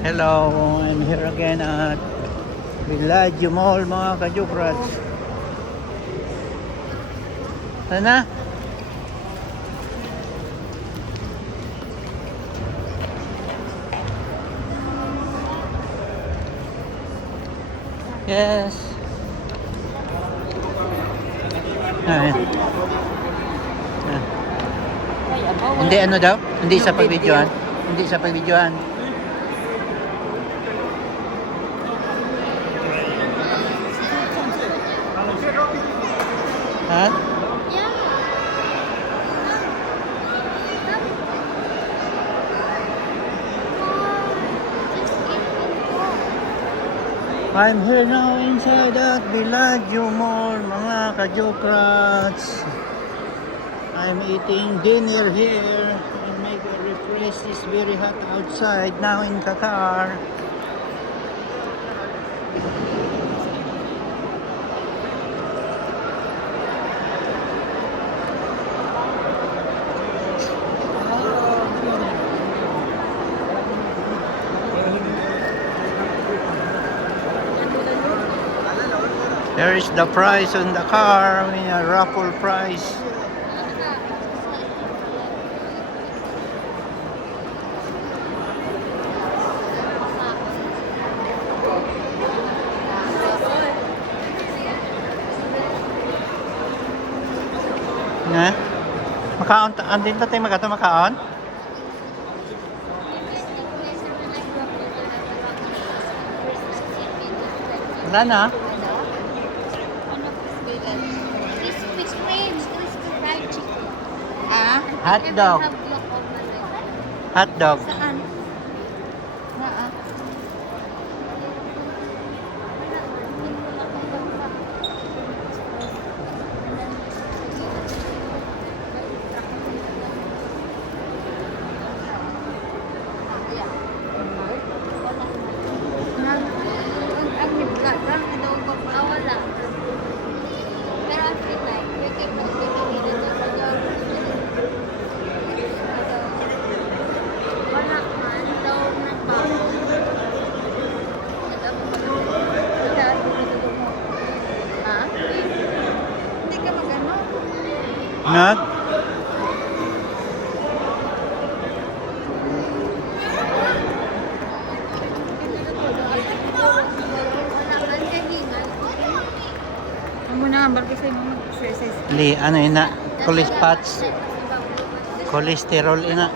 Hello, I'm here again at Villaggio Mall mga kajukrats. Sana? Yes. Ay. Ah. Hindi ano daw? Hindi sa pagbidyoan? Hindi sa pagbidyoan? Ha? I'm here now inside at Villaggio Mall, mga kajukrats. I'm eating dinner here and make a refresh. It's very hot outside now in Qatar. There is the price on the car, I mean a raffle price. Nga? Makaon, andin na tayo makaon? Wala na? Hot dog. Hot dog. Saan? Naa. Nag? Li, ano yun na? Cholesterol yun na.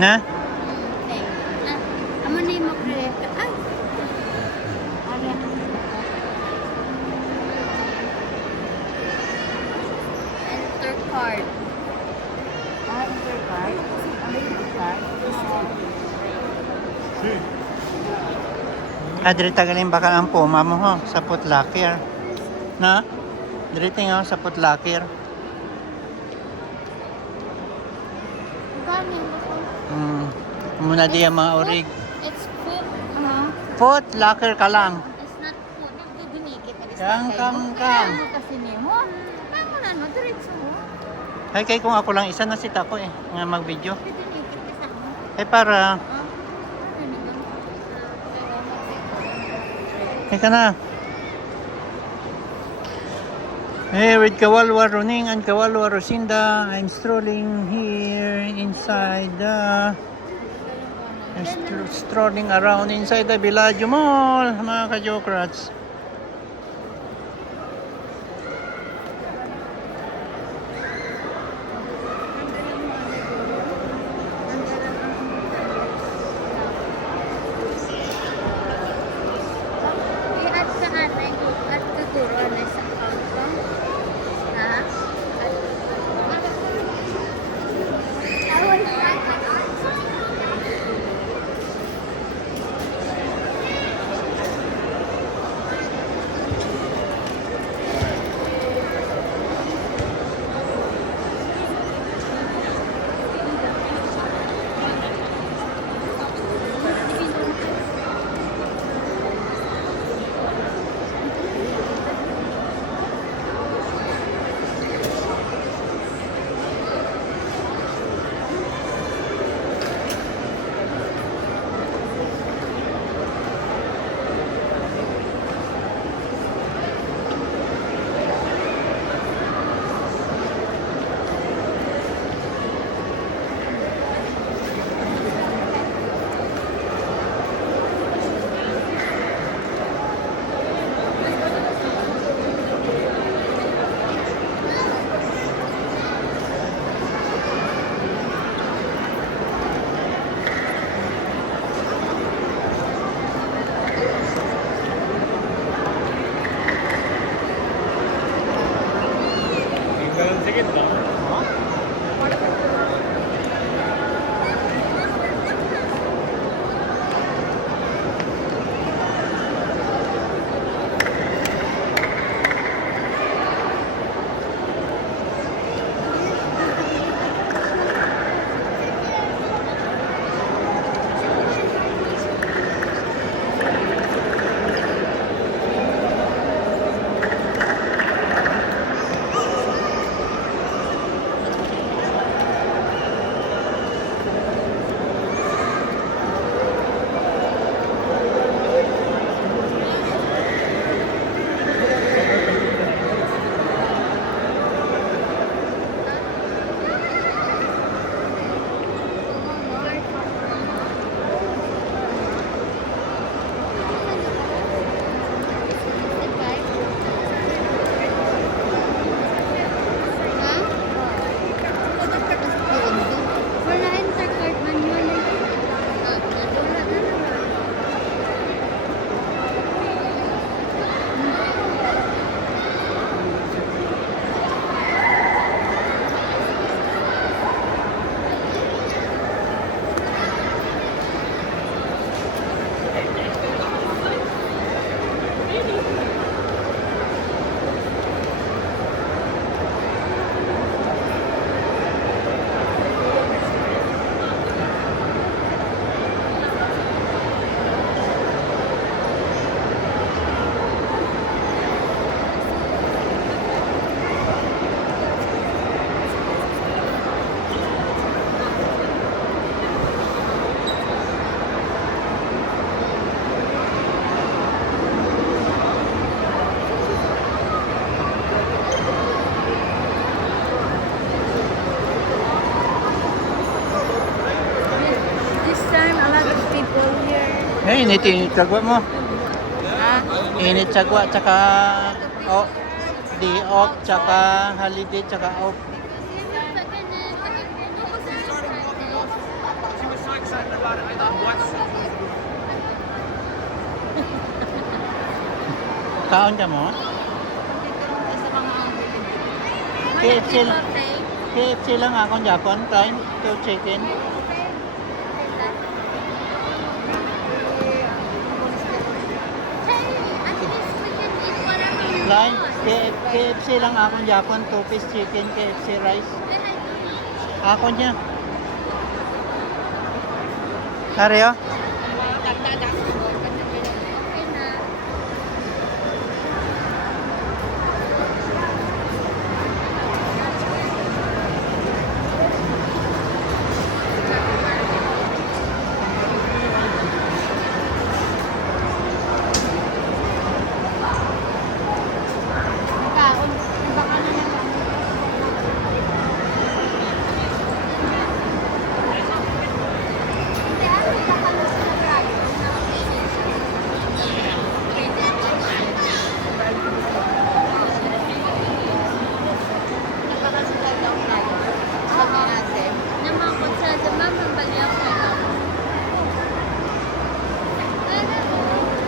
Na? Amo na yung mag-ref. Ay! Enter card. Enter card? Ano yung card? Diri tagaling baka ang puma mo ho, sa Putlaker. Na? Diri tingaw sa Putlaker. Muna di ang mga orig. It's food. Putlaker ka lang. It's not food. Dinikit. Kang. Kasi niyo. Ano na, no? Diretso mo. Ay kay kung ako lang isa na sit ako nga mag-video. Dinikit ka. Ay para Teka na. Hey, with Kawalwa Runing and Kawalwa Rosinda, I'm strolling here inside the strolling around inside the Villaggio Mall, mga ka-jokrats. I-add sa atin at tuturuan This time, a lot of people here. Eh, init yung tsagwa mo. Ah, Init tsagwa, tsaka oh, day off, tsaka holiday, tsaka off. She was so excited about it. I thought, what's Kaon ka mo? KFC lang. KFC lang akong Japan, kain to chicken. Line, KFC lang akong Japan, 2-piece chicken, KFC rice. Ako niya. Karyo?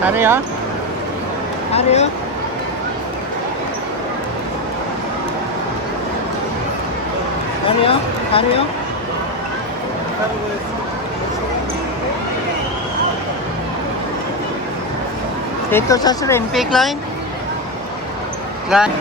Karyo? Karyo? Karyo? Karyo? Dito sa Shrimp Line? Line?